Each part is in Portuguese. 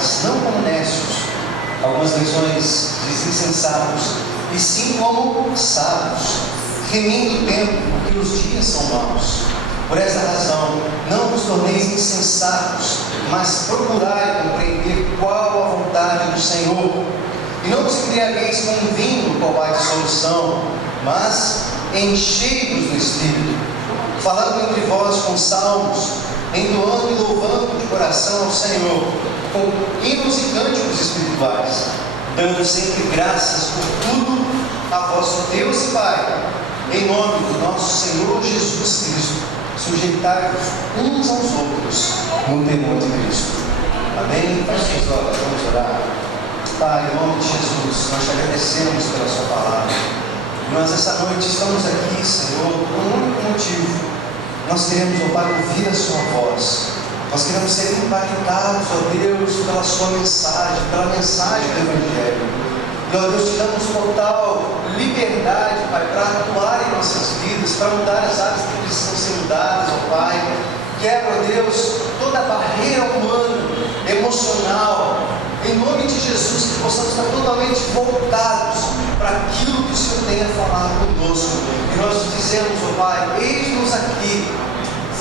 espirituais, não como nécios, algumas versões dizem insensatos, e sim como sábios, remindo o tempo, porque os dias são maus. Por essa razão, não vos torneis insensatos, mas procurai compreender qual a vontade do Senhor. E não vos embriagueis com vinho, qual vai de solução, mas enchei-vos do Espírito, falando entre vós com salmos, entoando e louvando de coração ao Senhor, com hinos e cânticos espirituais, dando sempre graças por tudo a vosso Deus e Pai, em nome do nosso Senhor Jesus Cristo. Sujeitai-vos uns aos outros no temor de Cristo. Amém? Feche os olhos, vamos orar. Pai, em nome de Jesus, nós te agradecemos pela sua palavra. Nós essa noite estamos aqui, Senhor, por um único motivo. Nós queremos, ó Pai, ouvir a sua voz. Nós queremos ser impactados, ó Deus, pela sua mensagem, pela mensagem do Evangelho. E, ó Deus, te damos total liberdade, Pai, para atuar em nossas vidas, para mudar as áreas que precisam ser mudadas, ó Pai. Quebra, ó Deus, toda a barreira humana, emocional, em nome de Jesus, que possamos estar totalmente voltados para aquilo que o Senhor tem a falar conosco. E nós te dizemos, ó Pai, eis-nos aqui,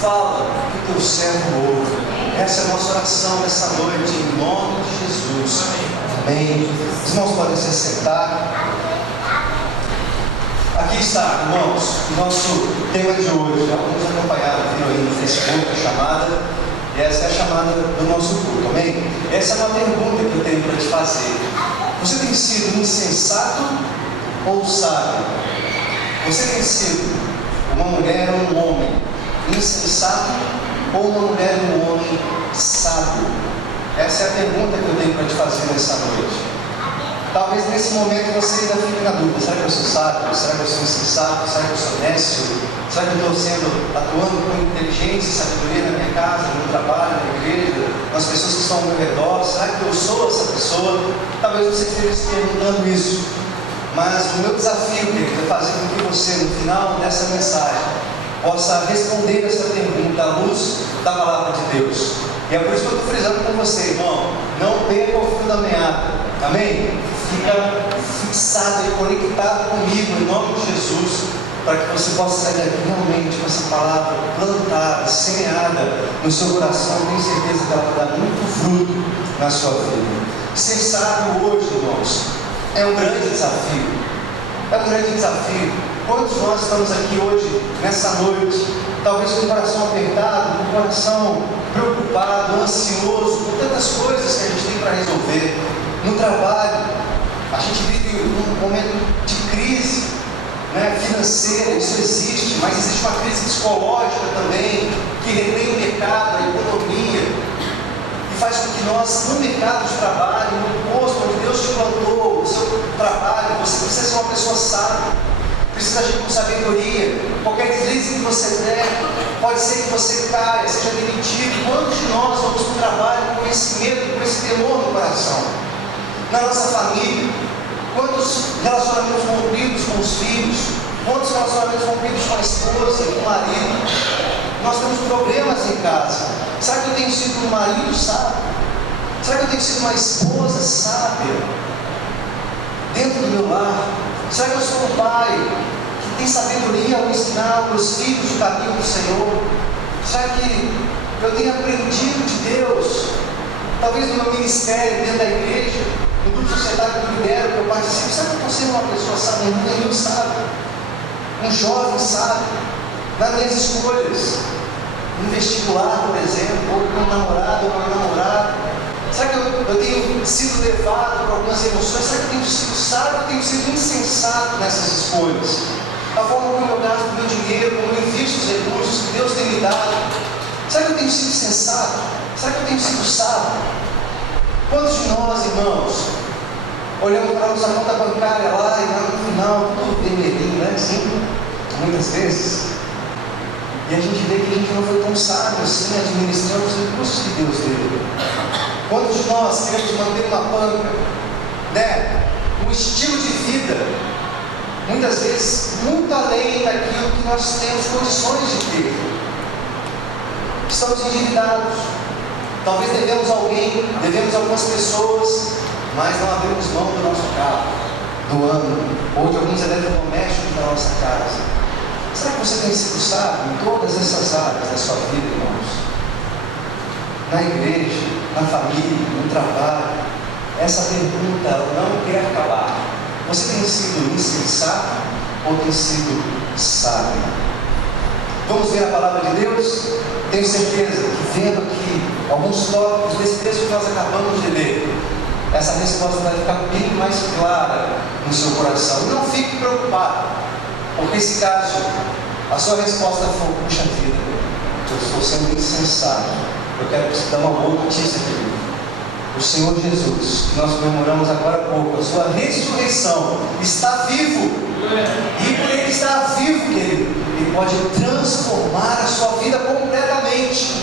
fala que o teu servo ouve. Essa é a nossa oração nessa noite, em nome de Jesus. Amém. Os irmãos podem se sentar. Aqui está, irmãos, o nosso tema de hoje. Alguns acompanharam, viram aí no Facebook a chamada. E essa é a chamada do nosso culto, amém? Essa é uma pergunta que eu tenho para te fazer. Você tem sido insensato ou sábio? Você tem sido uma mulher ou um homem insensato ou uma mulher ou um homem sábio? Essa é a pergunta que eu tenho para te fazer nessa noite. Talvez nesse momento você ainda fique na dúvida: será que eu sou sábio? Será que eu sou insensato? Será que eu sou nécio? Será que eu estou atuando com inteligência e sabedoria na minha casa, no meu trabalho, na igreja, nas pessoas que estão ao meu redor? Será que eu sou essa pessoa? Talvez você esteja se perguntando isso. Mas o meu desafio, querido, é fazer com que você, no final dessa mensagem, possa responder essa pergunta à luz da palavra de Deus. E é por isso que eu estou frisando com você, irmão: não perca o fio da meada. Amém? Fica fixado e conectado comigo, em nome de Jesus, para que você possa sair daqui realmente com essa palavra plantada, semeada no seu coração. Tenho certeza que ela vai dar muito fruto na sua vida. Ser sábio hoje, irmãos, é um grande desafio. É um grande desafio. Quantos de nós estamos aqui hoje, nessa noite, talvez com o coração apertado, com o coração preocupado, ansioso, com tantas coisas que a gente tem para resolver. No trabalho, a gente vive um momento de crise, né, financeira, isso existe, mas existe uma crise psicológica também, que retém o mercado, a economia, e faz com que nós, no mercado de trabalho, no posto onde Deus te plantou, o seu trabalho, você precisa ser uma pessoa sábia, precisa agir com sabedoria. Qualquer deslize que você der, pode ser que você caia, seja demitido. Quantos de nós vamos para o trabalho com esse medo, com esse temor no coração? Na nossa família, quantos relacionamentos rompidos com os filhos, quantos relacionamentos rompidos com a esposa, com o marido? Nós temos problemas em casa. Será que eu tenho sido um marido sábio? Será que eu tenho sido uma esposa sábia dentro do meu lar? Será que eu sou um pai que tem sabedoria ao ensinar os filhos o caminho do Senhor? Será que eu tenho aprendido de Deus? Talvez no meu ministério, dentro da igreja, no grupo societário que eu lidero, que eu participo, será que eu estou sendo uma pessoa sábia? Um menino sábio, um jovem sábio, nas minhas escolhas, no vestibular, por exemplo, ou com um namorado ou com uma namorada? Será que eu tenho sido levado por algumas emoções? Será que eu tenho sido sábio ou tenho sido insensato nessas escolhas? A forma como eu gasto o meu dinheiro, como eu invisto os recursos que Deus tem me dado. Será que eu tenho sido sensato? Será que eu tenho sido sábio? Quantos de nós, irmãos, olhamos para a nossa conta bancária lá e lá no final, tudo vermelhinho, né? Sim, muitas vezes. E a gente vê que a gente não foi tão sábio assim, administrando os recursos que Deus deu. Quantos de nós queremos manter uma banca, né? Um estilo de vida, muitas vezes, muito além daquilo que nós temos condições de ter. Estamos endividados. Talvez devemos a alguém, devemos a algumas pessoas, mas não abrimos mão do nosso carro, do ano, ou de alguns eletrodomésticos da nossa casa. Será que você tem sido sábio em todas essas áreas da sua vida, irmãos? Na igreja, na família, no trabalho? Essa pergunta não quer calar. Você tem sido insensato ou tem sido sábio? Vamos ver a palavra de Deus? Tenho certeza que, vendo aqui alguns tópicos desse texto que nós acabamos de ler, essa resposta vai ficar bem mais clara no seu coração. Não fique preocupado, porque se caso a sua resposta for: puxa vida, eu estou sendo insensato, eu quero te dar uma boa notícia, querido. O Senhor Jesus, que nós comemoramos agora há pouco, a sua ressurreição, está vivo. E por Ele estar vivo, querido, Ele pode transformar a sua vida completamente.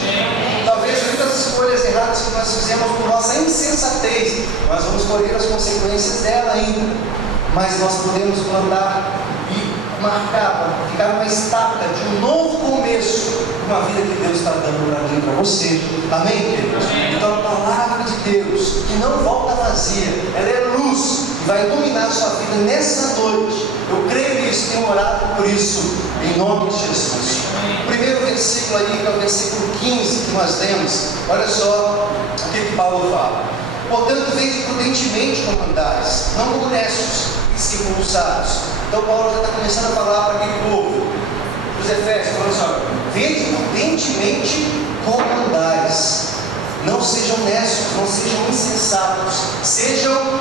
Talvez muitas escolhas erradas que nós fizemos por nossa insensatez, nós vamos colher as consequências dela ainda. Mas nós podemos plantar e marcar, ficar uma estaca de um novo começo, uma vida que Deus está dando para mim e para você. Amém, queridos? Então a palavra de Deus, que não volta vazia, ela é luz e vai iluminar a sua vida nessa noite. Eu creio nisso, tenho orado por isso, em nome de Jesus. O primeiro versículo aí, que é o versículo 15 que nós lemos, olha só o que Paulo fala. Portanto, vede prudentemente como andais, não como necios e circunstados. Então Paulo já está começando a falar para aquele povo, os Efésios, falando assim: vede prudentemente como andais, não sejam necios, não sejam insensatos, sejam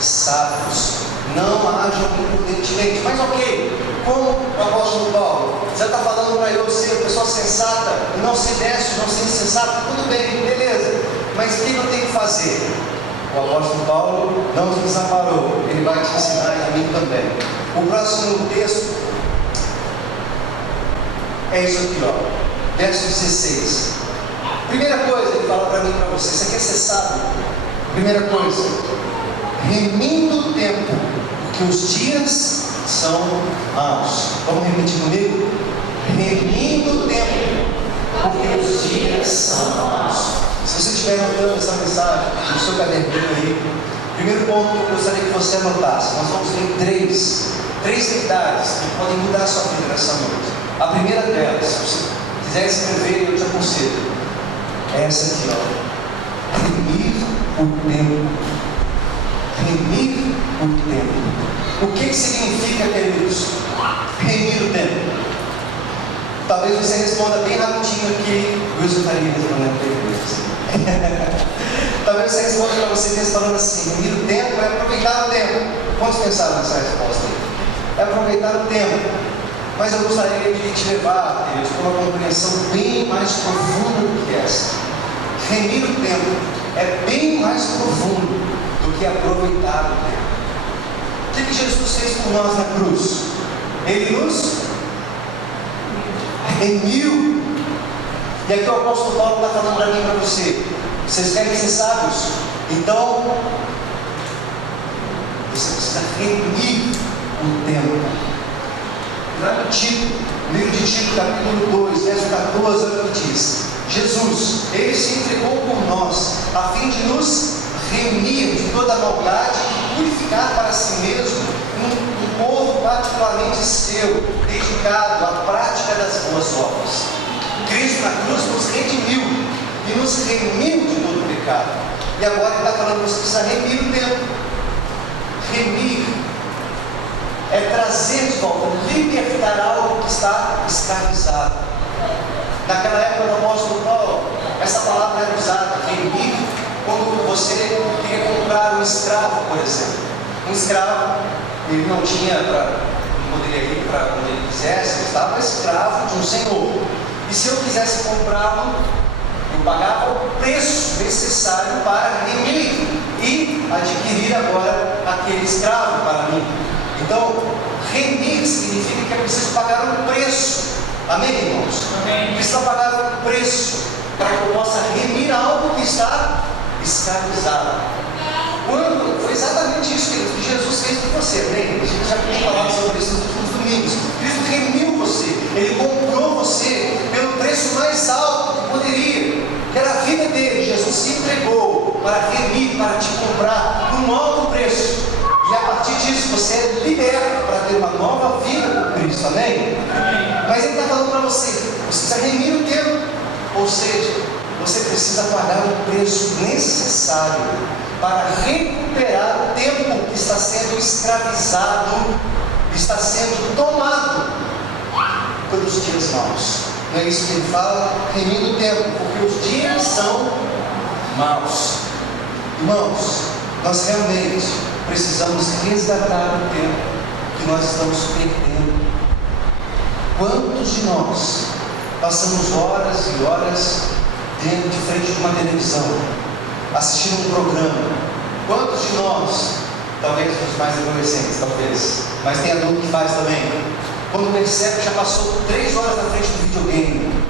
sábios, não ajam imprudentemente. Mas ok, como o apóstolo Paulo já está falando para eu ser uma pessoa sensata, não ser nécio, não ser insensato, tudo bem, beleza, mas o que eu tenho que fazer? O apóstolo Paulo não te desamparou, ele vai te ensinar e a mim também. O próximo texto é isso aqui, ó, verso 16. Primeira coisa, ele fala para mim e para você: você quer ser sábio? Primeira coisa, remindo o tempo, porque os dias são maus. Vamos repetir comigo? Remindo o tempo, porque os dias são maus. Se você estiver anotando essa mensagem no seu caderninho aí, primeiro ponto que eu gostaria que você anotasse: nós vamos ver três verdades que podem mudar a sua vida nessa noite. A primeira delas, se você quiser escrever, eu te aconselho, é essa aqui, ó: remir o tempo. Remir o tempo. O que significa, queridos, remir o tempo? Talvez você responda bem rapidinho aqui. Wilson estaria respondendo para ele. Talvez você responda para você mesmo falando assim: remir o tempo é aproveitar o tempo. Quantos pensaram nessa resposta aí? É aproveitar o tempo. Mas eu gostaria de te levar, queridos, para uma compreensão bem mais profunda do que essa. Remir o tempo é bem mais profundo do que aproveitar o tempo. O que Jesus fez por nós na cruz? Ele nos remiu. E aqui o apóstolo Paulo está falando para mim e para você: vocês querem ser sábios? Então você precisa remir o tempo. Lá no Tito, no livro de Tito, capítulo 2, verso 14, olha o que diz: Jesus, Ele se entregou por nós, a fim de nos remir de toda a maldade e purificar para si mesmo um povo particularmente seu, dedicado à prática das boas obras. Cristo na cruz nos redimiu e nos remiu de todo o pecado. E agora Ele está falando que você precisa remir o tempo. Remir é trazer de volta, libertar algo que está escravizado. Naquela época do apóstolo Paulo, essa palavra era usada, remir, quando você queria comprar um escravo, por exemplo. Um escravo, ele não poderia ir para onde ele quisesse, ele estava escravo de um senhor. E se eu quisesse comprá-lo, eu pagava o preço necessário para remir e adquirir agora aquele escravo para mim. Então, remir significa que eu preciso pagar um preço. Amém, irmãos? Amém. Preciso pagar um preço para que eu possa remir algo que está escravizado. Foi exatamente isso que Jesus fez por você, amém? A gente já tem falado sobre isso nos últimos domingos. Cristo remiu você, Ele comprou você pelo preço mais alto que poderia, que era a vida dele. entregou para remir, para te comprar por um alto preço. E a partir disso você é liberto para ter uma nova vida com Cristo, amém? Mas Ele está falando para você, você precisa remir o tempo. Ou seja, você precisa pagar o preço necessário para recuperar o tempo que está sendo escravizado, está sendo tomado pelos dias maus. Não é isso que Ele fala? Remindo o tempo, porque os dias são maus. Irmãos, nós realmente precisamos resgatar o tempo que nós estamos perdendo. Quantos de nós passamos horas e horas dentro de frente de uma televisão, assistindo um programa? Quantos de nós, talvez os mais adolescentes, talvez, mas tem adulto que faz também, quando percebe que já passou 3 horas na frente do videogame,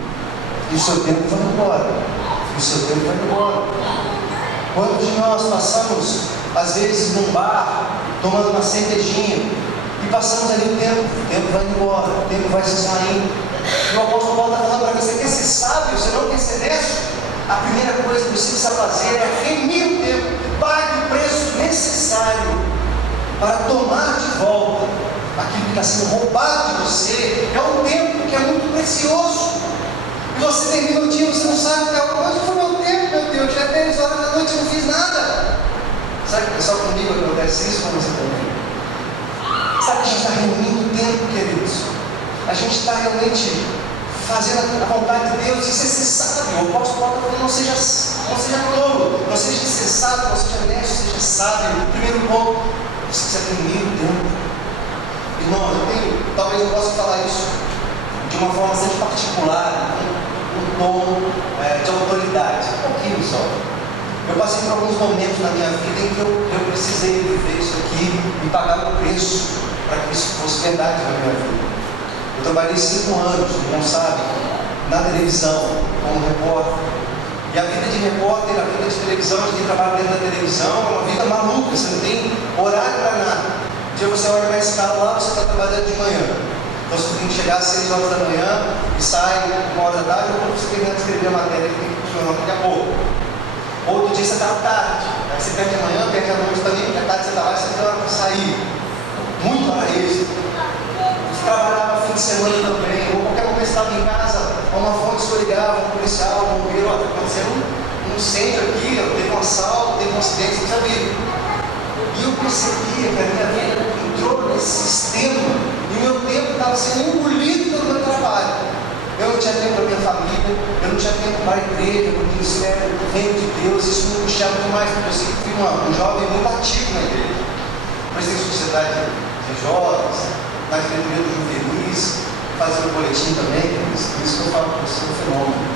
e o seu tempo vai embora, Quantos de nós passamos, às vezes, num bar, tomando uma cervejinha, e passamos ali o tempo vai embora, o tempo vai se saindo. E o apóstolo Paulo está falando para você: quer ser sábio, você não quer ser honesto? A primeira coisa que você precisa fazer é remir o tempo, pague o preço necessário para tomar de volta aquilo que está sendo roubado de você. É um tempo que é muito precioso. E você termina o dia, você não sabe onde foi meu tempo, meu Deus, já é 10 horas da noite e não fiz nada. Sabe que só comigo acontece isso, com você também? Sabe que a gente está reunindo o tempo, queridos? A gente está realmente fazendo a vontade de Deus. Isso é ser sábio. O apóstolo Paulo está falando: não seja tolo, não seja insensato, não seja honesto, seja sábio. Primeiro ponto, você precisa reunir o tempo. Irmãos, talvez eu possa falar isso de uma forma bastante particular, um tom de autoridade, um pouquinho só. Eu passei por alguns momentos na minha vida em que eu precisei viver isso aqui e pagar o preço para que isso fosse verdade na minha vida. Eu trabalhei 5 anos, não sabe, na televisão, como repórter. E a vida de repórter, a vida de televisão, de quem trabalha dentro da televisão, é uma vida maluca, você não tem horário para nada. Um dia você olha na escala lá, você está trabalhando de manhã. Então você tem que chegar às 6 horas da manhã e sai 1 hora da tarde, ou quando você termina de escrever a matéria que tem que funcionar daqui a pouco. Outro dia você está à tarde, aí você perde a manhã, perde a noite também, porque à tarde você está lá e você tem hora para sair. Muito hora extra. Você trabalhava fim de semana também, ou qualquer momento você estava em casa, uma fonte sua ligava, um policial, um bombeiro: está acontecendo um incêndio aqui, teve um assalto, teve um acidente, você sabia. E eu percebia que a minha vida entrou nesse sistema, e o meu tempo estava sendo engolido pelo meu trabalho. Eu não tinha tempo para minha família, eu não tinha tempo para a igreja, para o ministério, para o reino de Deus. Isso me puxava demais, porque eu sempre fui um jovem muito ativo na igreja. Prestei sociedade de jovens, na diretoria do juvenis, fazendo um boletim também, por isso que eu falo para você, é um fenômeno.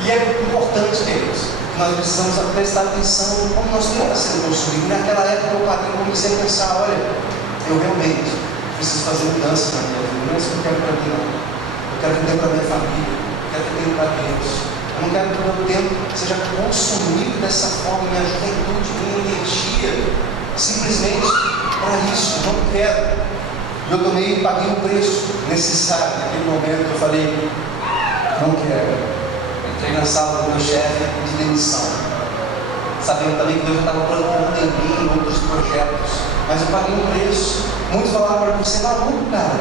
E é importante, queridos, que nós precisamos prestar atenção em como nosso tempo está sendo consumido. Naquela época eu comecei a pensar: olha, eu realmente preciso fazer mudanças na minha vida. Não é isso que eu quero para mim, não. Eu quero ter tempo para minha família, eu quero ter tempo para Deus. Eu não quero que o meu tempo seja consumido dessa forma, minha juventude, minha energia, simplesmente para isso. Eu não quero. E eu paguei o preço necessário. Naquele momento eu falei: não quero. Entrei na sala do meu chefe de demissão, sabendo também que Deus já estava plantando em mim outros projetos, mas eu paguei um preço. Muitos falaram para mim: você é maluco, cara.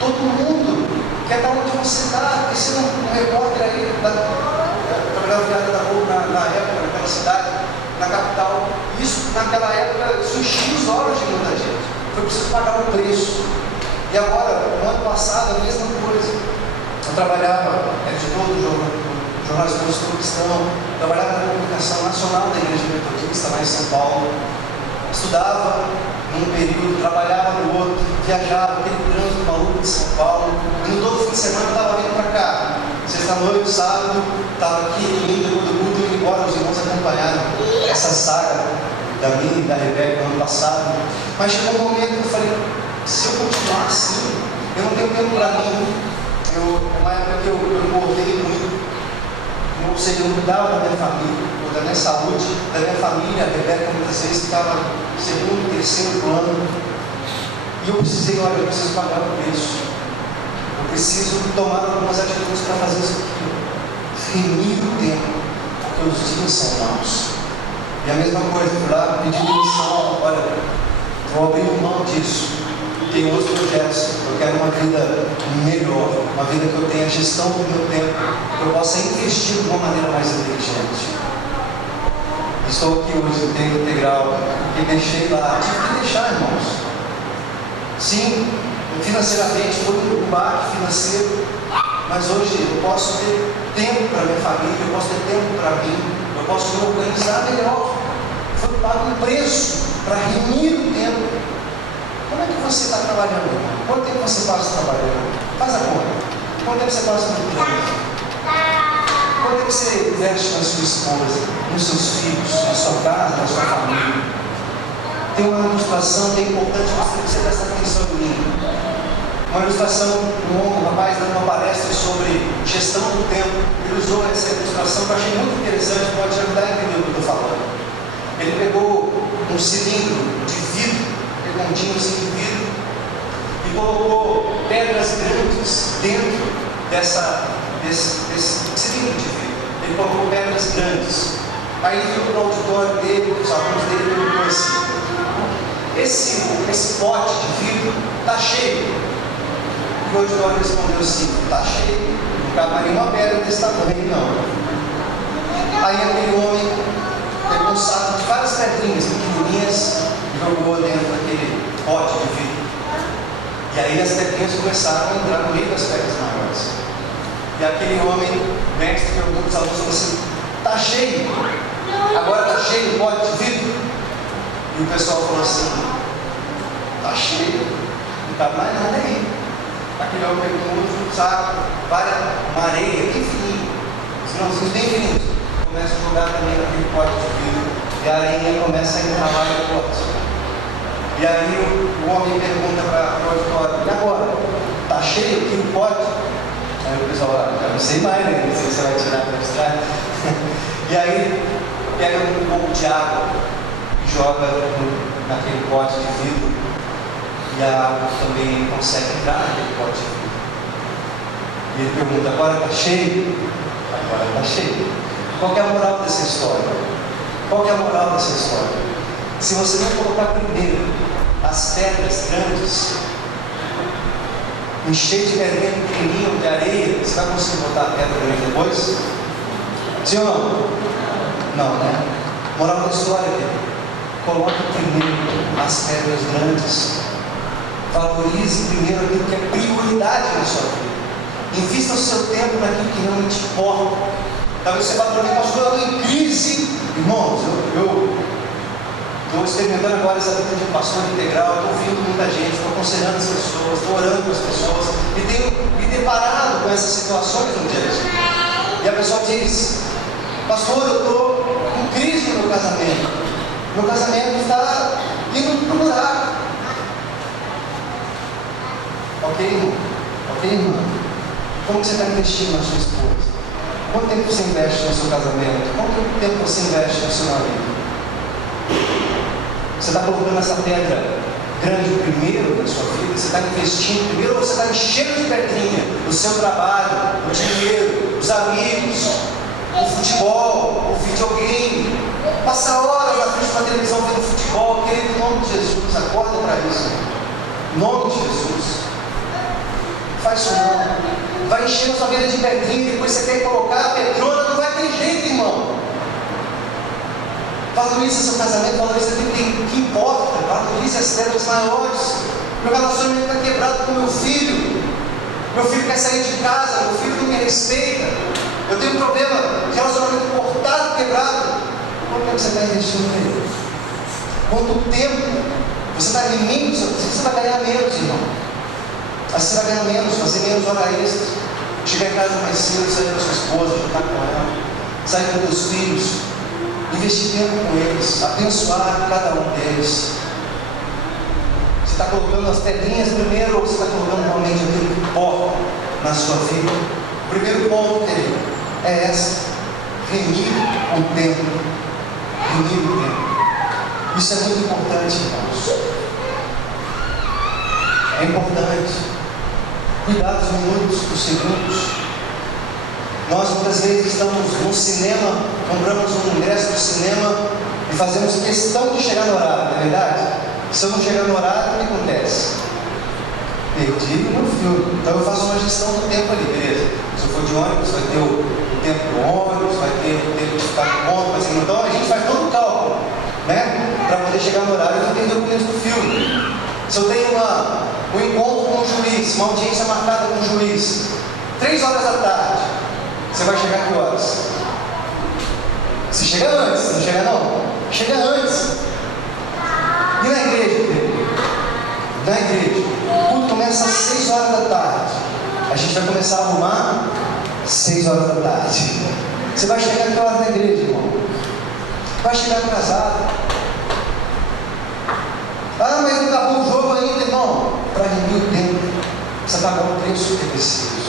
Todo mundo quer estar onde você está. Porque você um repórter aí, trabalhava da Globo na época, naquela cidade, na capital. Isso, naquela época, isso enchia os olhos de muita gente. Foi preciso pagar um preço. E agora, no ano passado, a mesma coisa. Eu trabalhava, editor do jornal Expositor Cristão, trabalhava na comunicação nacional da Igreja Metodista, lá em São Paulo. Estudava num período, trabalhava no outro, viajava, aquele trânsito maluco de São Paulo. E no todo fim de semana eu estava vindo para cá. Sexta-noite, sábado, estava aqui, domingo, depois do culto, indo embora. Os irmãos acompanharam essa saga da minha e da Rebeca no ano passado. Mas chegou um momento que eu falei: se eu continuar assim, eu não tenho tempo para mim. É uma época que eu engordei muito. Ou seja, eu não cuidava da minha família, da minha saúde, da minha família. A Rebeca muitas vezes ficava no segundo, terceiro plano. E eu precisei: olha, eu preciso pagar o preço. Eu preciso tomar algumas atitudes para fazer isso aqui. Remir o tempo. Porque porque os dias são maus. E a mesma coisa, fui lá pedir demissão, olha, vou abrir mão disso. Tem outros projetos, eu quero uma vida melhor, uma vida que eu tenha gestão do meu tempo, que eu possa investir de uma maneira mais inteligente. Estou aqui hoje no tempo integral, e deixei lá, tive que deixar, irmãos. Sim, financeiramente foi um baque financeiro, mas hoje eu posso ter tempo para minha família, eu posso ter tempo para mim, eu posso me organizar melhor. Foi pago um preço para remir o tempo. Como é que você está trabalhando? Quanto tempo você passa trabalhando? Faz a conta. Quanto tempo você passa no trânsito? Quanto tempo você investe na sua esposa, nos seus filhos, na sua casa, na sua família? Tem uma ilustração que é importante você prestar atenção em mim. Uma ilustração, um rapaz dando uma palestra sobre gestão do tempo. Ele usou essa ilustração que eu achei muito interessante, pode te ajudar a entender o que eu estou falando. Ele pegou um cilindro de vidro, redondinho assim de vidro, e colocou pedras grandes dentro desse cilindro de vidro. Ele colocou pedras grandes. Aí ele foi para o auditório dele, os alunos dele perguntou assim: esse pote de vidro está cheio? E o auditório respondeu assim: está cheio, não cabe mais nenhuma pedra desse tamanho, não. Aí aquele homem pegou um saco de várias pedrinhas pequenininhas e jogou dentro daquele pote de vidro. E aí as pedrinhas começaram a entrar no meio das pedras maiores. E aquele homem, mestre, perguntou para os alunos assim: está cheio? Agora está cheio o pote de vidro? E o pessoal falou assim: está cheio, não cabe mais nada aí. Aquele homem pegou um outro saco, uma areia bem fininha, os grãozinhos bem fininhos, começa a jogar também naquele pote de vidro, e a areinha começa a entrar lá no pote. E aí o homem pergunta para o auditório: e agora? Está cheio aqui o pote? Aí o pessoal: já não sei mais, né? Não sei se você vai tirar para mostrar. E aí pega um pouco de água e joga naquele pote de vidro, e a água também consegue entrar naquele pote de vidro. E ele pergunta: agora está cheio? Agora está cheio. Qual que é a moral dessa história? Qual que é a moral dessa história? Se você não colocar primeiro as pedras grandes, encher de pedrinha pequenininha, de areia, você vai conseguir botar a pedra grande depois? Sim ou não? Não, né? Moral da história aqui: coloque primeiro as pedras grandes. Valorize primeiro aquilo que é prioridade na sua vida. Invista o seu tempo naquilo que realmente importa. Talvez você vá para mim: pastor, eu estou em crise. Irmãos, eu estou experimentando agora essa vida de pastor integral, estou ouvindo muita gente, estou aconselhando as pessoas, estou orando para as pessoas, e tenho me deparado com essas situações no dia a dia. E a pessoa diz: pastor, eu estou com crise no meu casamento está indo para o buraco. Ok, irmão? Ok, irmão? Como você está investindo na sua esposa? Quanto tempo você investe no seu casamento? Quanto tempo você investe no seu marido? Você está colocando essa pedra grande primeiro na sua vida? Você está investindo primeiro, ou você está enchendo de pedrinha o seu trabalho, o dinheiro, os amigos, o futebol, o videogame? Passa horas na frente da televisão vendo futebol. Querido, em nome de Jesus, acorda para isso. Em nome de Jesus. Faz isso não. Vai enchendo a sua vida de pedrinha, depois você quer colocar a pedrona, não vai ter jeito, irmão. Valorize seu casamento, valorize aquilo que importa, valorize as pedras maiores. Meu relacionamento está quebrado com meu filho quer sair de casa, meu filho não me respeita, eu tenho um problema de relacionamento cortado, quebrado. Quanto tempo você está investindo nele? Quanto tempo você está remindo? Você vai ganhar menos, irmão. Mas você vai ganhar menos, fazer menos hora extra, chegar em casa mais cedo, sair com a sua esposa, jogar com ela, sair com os teus filhos, investir tempo com eles, abençoar cada um deles. Você está colocando as pedrinhas primeiro, ou você está colocando realmente aquilo que importa na sua vida? O primeiro ponto, querido, é essa: remir o tempo. Remir o tempo. Isso é muito importante, irmãos. É importante. Cuidar dos minutos, dos segundos. Nós muitas vezes estamos no cinema, compramos um ingresso do cinema e fazemos questão de chegar no horário, não é verdade? Se eu não chegar no horário, o que acontece? Perdi o meu filme. Então eu faço uma gestão do tempo ali, beleza? Se eu for de ônibus, vai ter o tempo do ônibus, vai ter o tempo de ficar no ônibus, então a gente faz todo o cálculo, né? Para poder chegar no horário e não perder o começo do filme. Se eu tenho um encontro com o juiz, uma audiência marcada com o juiz, 3 horas da tarde, você vai chegar que horas? Se chega antes, não chega não? Chega antes. E na igreja, Pedro? Na igreja, o culto começa às 6 horas da tarde. A gente vai começar a arrumar 6 horas da tarde. Você vai chegar que horas na igreja, irmão? Vai chegar atrasado. Ah, mas não acabou o jogo ainda, irmão. Para remir o tempo, você pagar um preço que é preciso.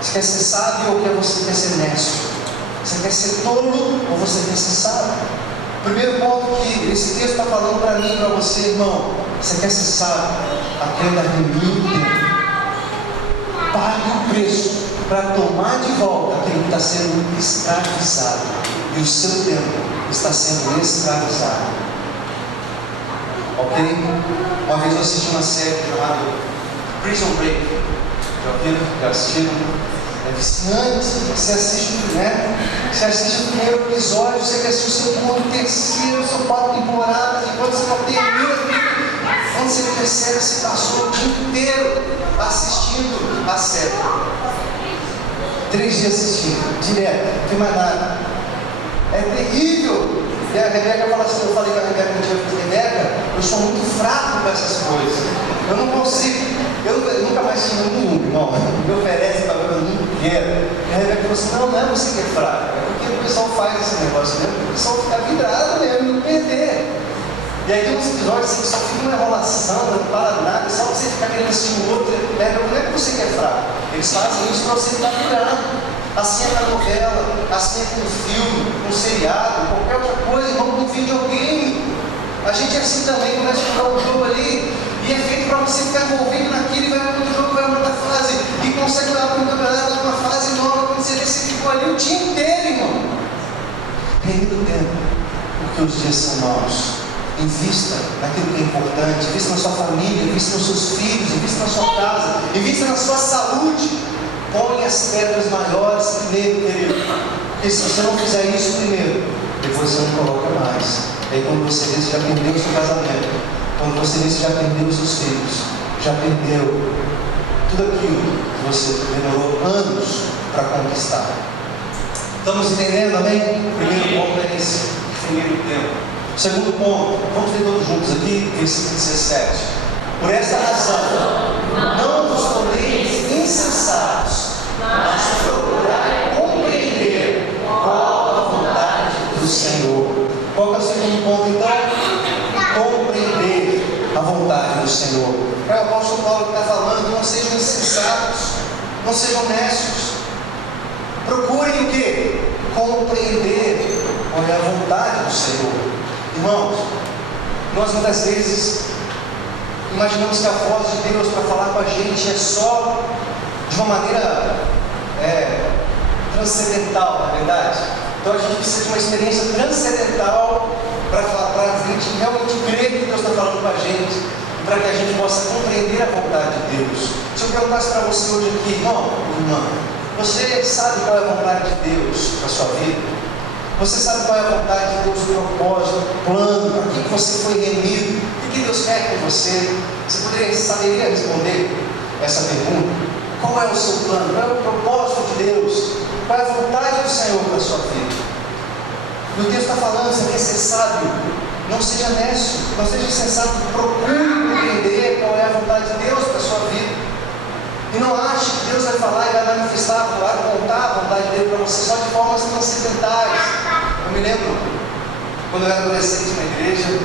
Você quer ser sábio ou você quer ser necio? Você quer ser tolo ou você quer ser sábio? Primeiro ponto que esse texto está falando para mim e para você, irmão. Você quer ser sábio? Aprenda a remir o tempo. Pague o preço para tomar de volta aquele que está sendo escravizado. E o seu tempo está sendo escravizado. Ok? Uma vez eu assisti uma série chamada Prison Break. Já ouviram? Já assistiram? É viciante. Você assiste, né? Você assiste o primeiro episódio, você quer assistir o segundo, terceiro, são 4 temporadas, e quando você não termina, quando você percebe, você passou o dia inteiro assistindo a série. 3 dias assistindo, direto, não tem mais nada. É terrível. E a Rebeca fala assim, eu falei com a Rebeca um dia, Rebeca, eu sou muito fraco com essas coisas. Eu não consigo. Eu nunca mais tinha nenhum, irmão. Me oferece para ver, eu não quero. E a Rebeca falou assim, não é você que é fraco. É porque o pessoal faz esse negócio mesmo, o pessoal fica vidrado mesmo, não perder. E aí tem uns episódios assim, que só fica uma enrolação, não para nada, só você ficar querendo assistir um outro. Não é que você que é fraco. Eles fazem isso para você ficar vidrado. Assim é na novela, assim é com o filme, com o seriado, qualquer outra coisa, irmão, com videogame. A gente é assim também, começa a jogar um jogo ali, e é feito para você ficar envolvido naquilo, e vai para outro jogo, vai para outra fase, e consegue lá para um campeonato, uma fase nova, quando você vê, você ficou ali o dia inteiro, irmão. Reino do tempo, porque os dias são maus. Invista naquilo que é importante, invista na sua família, invista nos seus filhos, invista na sua casa, invista na sua saúde. Põe as pedras maiores primeiro, querido. Porque se você não fizer isso primeiro, depois você não coloca mais. Aí quando você vê, você já perdeu o seu casamento. Quando você vê, você já perdeu os seus filhos. Já perdeu tudo aquilo que você demorou anos para conquistar. Estamos entendendo, amém? O primeiro ponto é esse, definir o tempo. O segundo ponto, vamos ver todos juntos aqui, versículo 17. Por esta razão, não vos torneis insensatos, mas procurai compreender qual a vontade do Senhor. Qual é o segundo ponto então? Compreender a vontade do Senhor. É o apóstolo Paulo que está falando, não sejam insensatos, não sejam necios. Procurem o quê? Compreender qual é a vontade do Senhor. Irmãos, nós muitas vezes imaginamos que a voz de Deus para falar com a gente é só de uma maneira transcendental, na verdade. Então a gente precisa de uma experiência transcendental para a gente realmente crer que Deus está falando com a gente e para que a gente possa compreender a vontade de Deus. Se eu perguntasse para você hoje aqui, irmão, irmã, você sabe qual é a vontade de Deus para a sua vida? Você sabe qual é a vontade de Deus, o propósito, o plano, para que você foi remido, o que Deus quer com você? Você saberia responder essa pergunta? Qual é o seu plano? Qual é o propósito de Deus? Qual é a vontade do Senhor para a sua vida? E o texto está falando, você quer ser sábio? Não seja necio, não seja insensato, procure compreender qual é a vontade de Deus para a sua vida. E não ache que Deus vai falar e vai manifestar, vai contar a vontade dele para você só de formas transcendentais. Eu me lembro, quando eu era adolescente na igreja,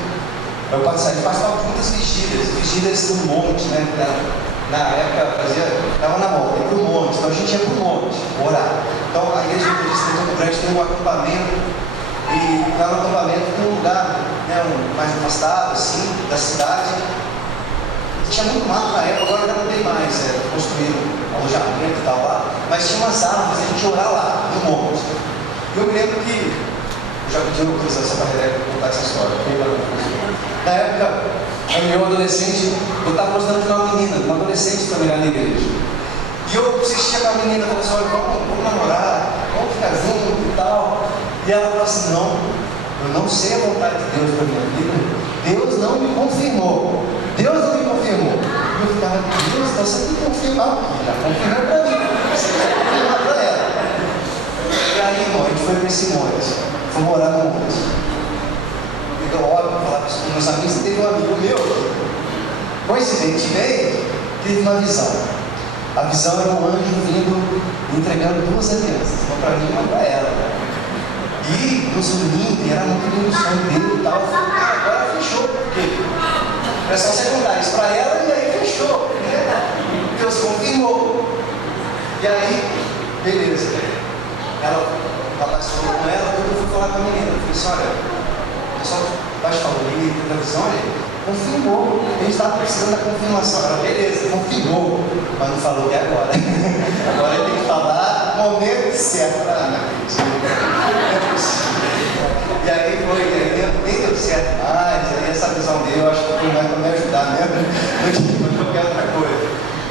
eu participava de muitas vigílias do monte, né? Na época, estava na moda, ia para o monte, então a gente ia para o monte, orar. Então a igreja metodista de Campo Grande tem um acampamento, e lá no acampamento tem um lugar, né, mais afastado, assim, da cidade. Tinha muito mato na época, agora já não tem mais, construíram alojamento e tal lá, mas tinha umas árvores, a gente ia orar lá, no monte. E eu me lembro que, eu já pedi autorização para a Rebeca contar essa história, na época, eu adolescente, eu estava gostando de uma menina, uma adolescente também lá na igreja. E eu insistia com a menina, falei assim, olha, vamos namorar, vamos ficar junto e tal. E ela falou assim, não, eu não sei a vontade de Deus para minha vida, Deus não me confirmou. Deus não me confirmou. E eu ficava, Deus, então você tem que confirmar, já confirmou para mim, você tem que confirmar para ela. E aí, irmão, a gente foi para esse monte, fomos morar no monte. Então, óbvio, falar isso com meus amigos, teve um amigo meu, coincidentemente, teve uma visão. A visão era um anjo vindo entregando 2 alianças, uma para mim e uma para ela. E nos unindo, e era muito lindo o sonho dele e tal. Eu falei, cara, agora fechou, porque é só você contar isso para ela e aí fechou. Né? Deus confirmou. E aí, beleza. O rapaz falou com ela, eu fui falar com a menina. Eu falei assim, olha, o pessoal baixo falou ali, da visão, olha, confirmou, a gente estava precisando da confirmação. Ela, beleza, confirmou, mas não falou que agora. Agora ele tem que falar no momento certo para Ana. E aí foi, nem deu certo mais, aí essa visão dele eu acho que foi mais para me ajudar mesmo do que qualquer outra coisa.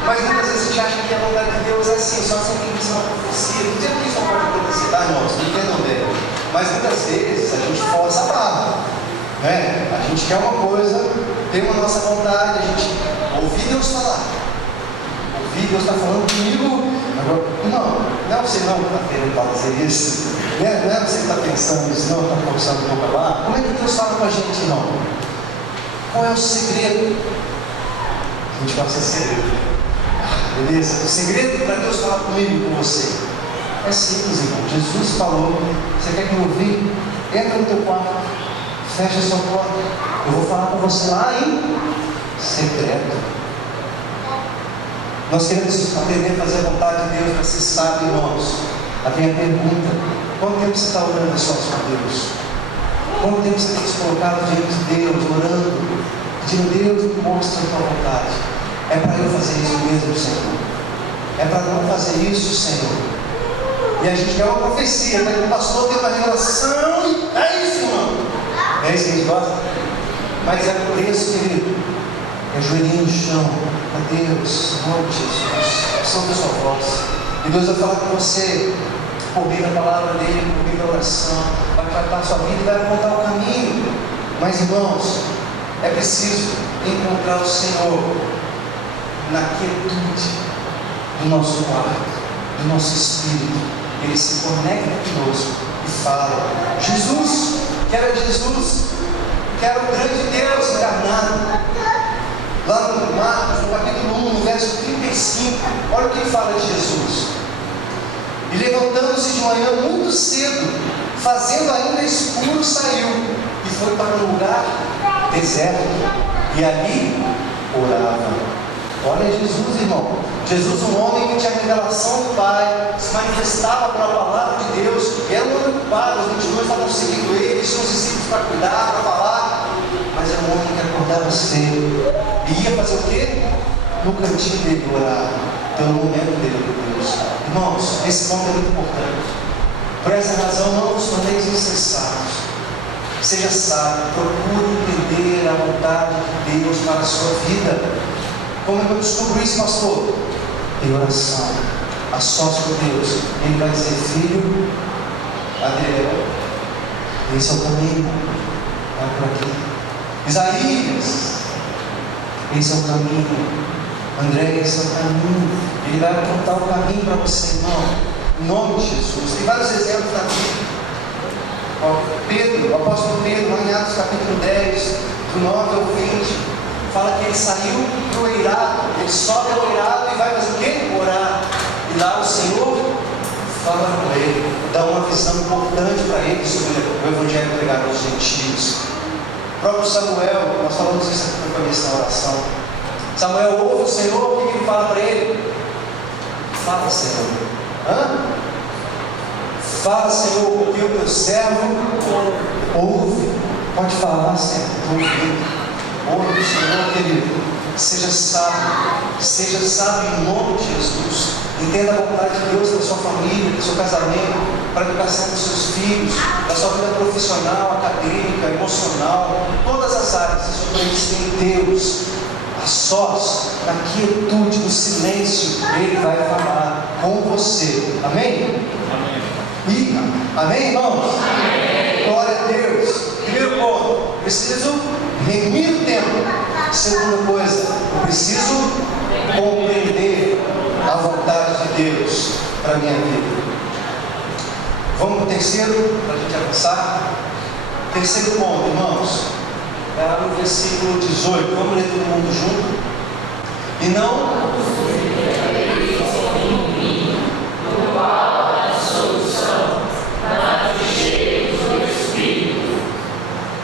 Mas muitas vezes a gente acha que a vontade de Deus é assim, só assim que isso é uma profecia. Não dizendo que isso não pode acontecer, tá, irmãos? Não entendam bem. Mas muitas vezes a gente força a barra. Né? A gente quer uma coisa, tem uma nossa vontade, a gente ouvir Deus falar. Ouvir Deus está falando comigo. Agora, não é você não que está querendo fazer isso. Não é você que está pensando isso, não está forçando um pouco lá. Como é que Deus fala com a gente, não? Qual é o segredo? A gente passa esse segredo. Beleza? O segredo para Deus falar comigo e com você é simples, irmão. Jesus falou, você quer me ouvir? Entra no teu quarto, fecha a sua porta, eu vou falar com você lá em secreto. Nós queremos aprender a fazer a vontade de Deus, mas você sabe, irmãos, a minha pergunta, quanto tempo você está orando a sós com Deus? Quanto tempo você tem se colocado diante de Deus, orando, pedindo, Deus, me mostra a tua vontade? É para eu fazer isso mesmo, Senhor? É para não fazer isso, Senhor? E a gente quer uma profecia, né? O pastor tem uma revelação e é isso, irmão. É isso que a gente gosta? Mas é por isso, querido, é joelhinho no chão, a Deus, em nome de Jesus, são da sua voz. E Deus vai falar com você, por meio da palavra dele, por meio da oração, vai tratar a sua vida e vai apontar o caminho. Mas, irmãos, é preciso encontrar o Senhor na quietude do nosso quarto, do nosso espírito. Ele se conecta conosco e fala, Jesus, quero Jesus, quero o grande Deus encarnado. Lá no Marcos, no capítulo 1, no verso 35, olha o que ele fala de Jesus. E levantando-se de manhã muito cedo, fazendo ainda escuro, saiu e foi para um lugar deserto e ali orava. Olha Jesus, irmão. Jesus, um homem que tinha a revelação do Pai, se manifestava pela palavra de Deus, era um homem ocupado, os multidões estavam seguindo ele, tinham os discípulos para cuidar, para falar, mas era um homem que acordava cedo e ia fazer o quê? No cantinho dele orar, pelo momento dele com Deus. Irmãos, esse ponto é muito importante. Por essa razão, não nos torneis insensatos. Seja sábio, procure entender a vontade de Deus para a sua vida. Como eu descubro isso, pastor? Em oração, a sós com Deus. Ele vai dizer, filho, Adriel, esse é o caminho, vai por aqui. Isaías, esse é o caminho. André, esse é o caminho. Ele vai apontar o caminho para você, irmão. Em nome de Jesus. Tem vários exemplos na Bíblia. Pedro, o apóstolo Pedro, lá em Atos capítulo 10, do 9 ao 20. Fala que ele saiu para o eirado, ele sobe ao eirado e vai fazer o quê? Orar. E lá o Senhor fala com ele, dá uma visão importante para ele sobre o evangelho pregado aos gentios. O próprio Samuel, nós falamos isso aqui no começo da oração. Samuel ouve o Senhor, o que ele fala para ele? Fala, Senhor. Fala, Senhor, porque o teu servo ouve. Pode falar, Senhor, ouve. Ouve o Senhor, querido, seja sábio, Seja sábio em nome de Jesus. Entenda a vontade de Deus da sua família, do seu casamento, para a educação dos seus filhos, da sua vida profissional, acadêmica, emocional, todas as áreas. Seja conhecido em Deus, a sós, na quietude, no silêncio, Ele vai falar com você. Amém? Amém, irmãos? Amém. Glória a Deus. Primeiro ponto, preciso remir o tempo. Segunda coisa, eu preciso compreender a vontade de Deus para a minha vida. Vamos para o terceiro, para a gente avançar. Terceiro ponto, irmãos, é lá no versículo 18. Vamos ler todo mundo junto. E não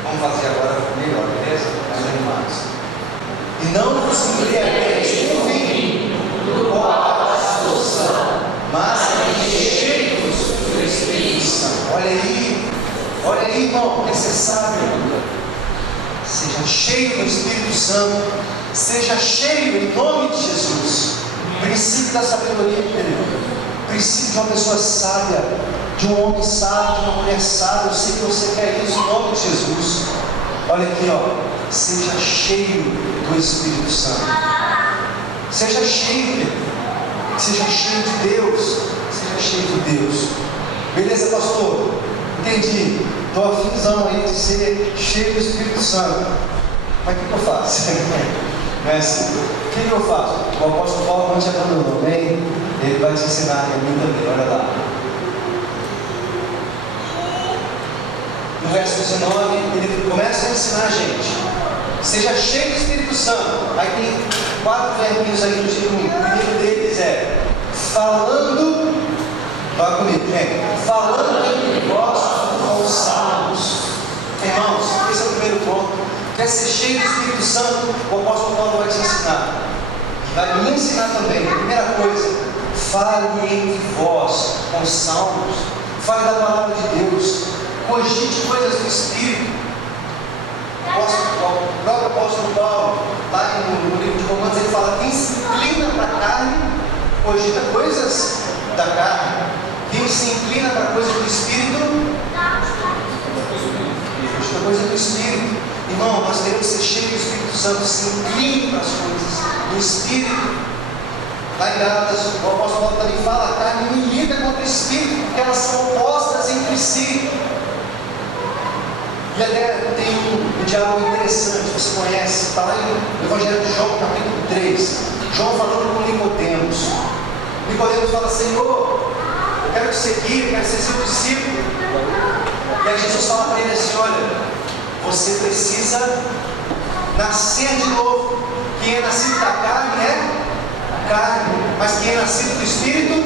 vamos fazer agora melhor, beleza? Mais animados. E não vos embriagueis com vinho, do qual há solução, mas cheios do Espírito Santo. Olha aí, irmão, porque você sabe. Seja cheio do Espírito Santo, seja cheio em nome de Jesus. Princípio da sabedoria, querido. Princípio de uma pessoa sábia, de um homem sábio, de uma mulher sábia. Eu sei que você quer isso em nome de Jesus. Olha aqui, ó. Seja cheio do Espírito Santo. Seja cheio, querido. Seja cheio de Deus. Seja cheio de Deus. Beleza, pastor? Entendi. Estou afinzão aí de ser cheio do Espírito Santo. Mas o que eu faço? Não é assim. O que eu faço? O apóstolo Paulo não te abandonou, bem? Ele vai te ensinar a mim também. Olha lá. No verso 19, ele começa a ensinar a gente. Seja cheio do Espírito Santo. Aí tem 4 verbinhos aí no versículo 1. O primeiro deles é falando. Vai comigo, gente. Falando entre vós com salmos. Irmãos, esse é o primeiro ponto. Quer ser cheio do Espírito Santo? O apóstolo Paulo vai te ensinar. Vai me ensinar também. Primeira coisa, fale entre vós com salmos. Fale da palavra de Deus. Cogite coisas do Espírito. O próprio apóstolo Paulo, lá no livro de Romanos, ele fala: quem se inclina para a carne, cogita coisas da carne. Quem se inclina para coisas do Espírito, cogita coisas do Espírito. Irmão, nós temos que ser cheios do Espírito Santo. Se incline para as coisas do Espírito. Lá em Gálatas, o apóstolo Paulo também fala: a carne milita contra o Espírito, porque elas são opostas entre si. E até tem um diálogo interessante, você conhece, está lá no Evangelho de João, capítulo 3. João falando com Nicodemos. Nicodemos fala: Senhor, eu quero te seguir, eu quero ser seu discípulo. E aí Jesus fala para ele assim: olha, você precisa nascer de novo. Quem é nascido da carne é carne, mas quem é nascido do Espírito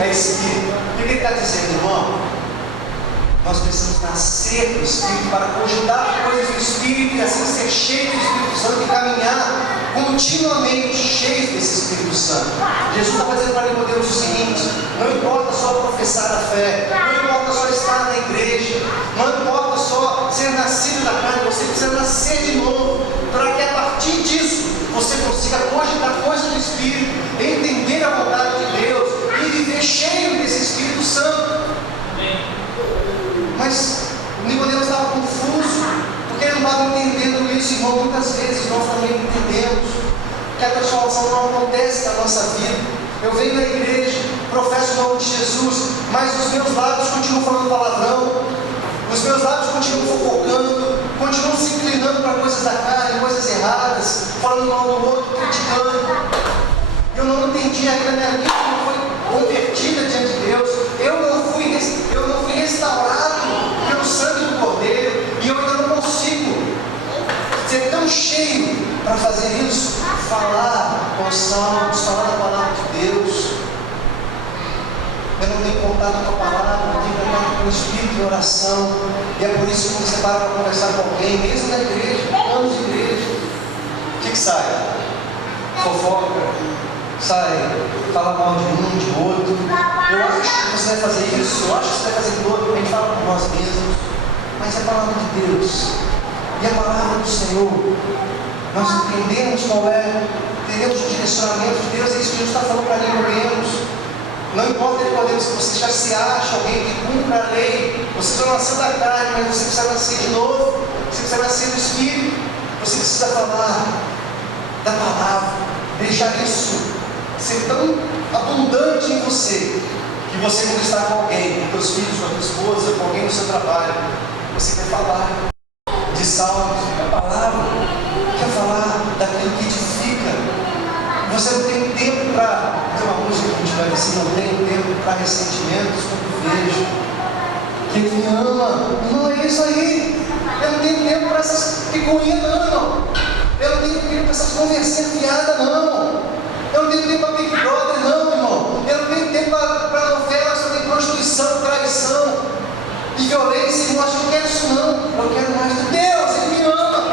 é Espírito. O que ele está dizendo, irmão? Nós precisamos nascer do Espírito para cogitar coisas do Espírito e assim ser cheio do Espírito Santo e caminhar continuamente cheios desse Espírito Santo. Jesus está fazendo para Nicodemos o seguinte: não importa só professar a fé, não importa só estar na igreja, não importa só ser nascido da carne, você precisa nascer de novo, para que a partir disso você consiga cogitar coisas do Espírito, entender a vontade de Deus e viver cheio desse Espírito Santo. Mas Nicodemos estava confuso, porque ele não estava entendendo isso, irmão. Muitas vezes nós também entendemos que a transformação não acontece na nossa vida. Eu venho na igreja, professo o nome de Jesus, mas os meus lábios continuam falando palavrão, os meus lábios continuam fofocando, continuam se inclinando para coisas da carne, coisas erradas, falando mal do outro, criticando. Eu não entendi ainda, minha vida não foi convertida diante de Deus. Eu não fui restaurado pelo sangue do Cordeiro, e eu ainda não consigo ser tão cheio para fazer isso. Falar com os salmos, falar da palavra de Deus. Eu não tenho contato com a palavra, não tenho contato com o Espírito de oração. E é por isso que quando você para conversar com alguém, mesmo na igreja, anos de igreja, o que sai? Fofoca, sai, fala mal de um, de outro. Eu acho que você vai fazer isso, eu acho que você vai fazer aquilo. A gente fala com nós mesmos, mas é a palavra de Deus, e a palavra do Senhor. Nós entendemos qual é entendemos o direcionamento de Deus. É isso que Deus está falando para Nicodemos. Não importa, Nicodemos, se você já se acha alguém que cumpre a lei, você já nasceu da carne, mas você precisa nascer de novo, você precisa nascer do Espírito, você precisa falar da palavra, deixar isso ser tão abundante em você, que você, quando está com alguém, com seus filhos, com a tua esposa, com alguém no seu trabalho, você quer falar de salmos, da palavra, quer falar daquilo que edifica. Você não tem tempo para, tem uma música que a gente vai ver assim, não tenho tempo para ressentimentos, quando vejo que ele me ama. Não é isso aí. Eu não tenho tempo para essas picuinhas, não. Eu não tenho tempo para essas conversinhas fiadas, não. Eu não tenho tempo para Big Brother, não, irmão. Eu não tenho tempo para novelas sobre prostituição, traição e violência. Eu acho que eu quero isso, não. Eu quero mais de Deus, Ele me ama.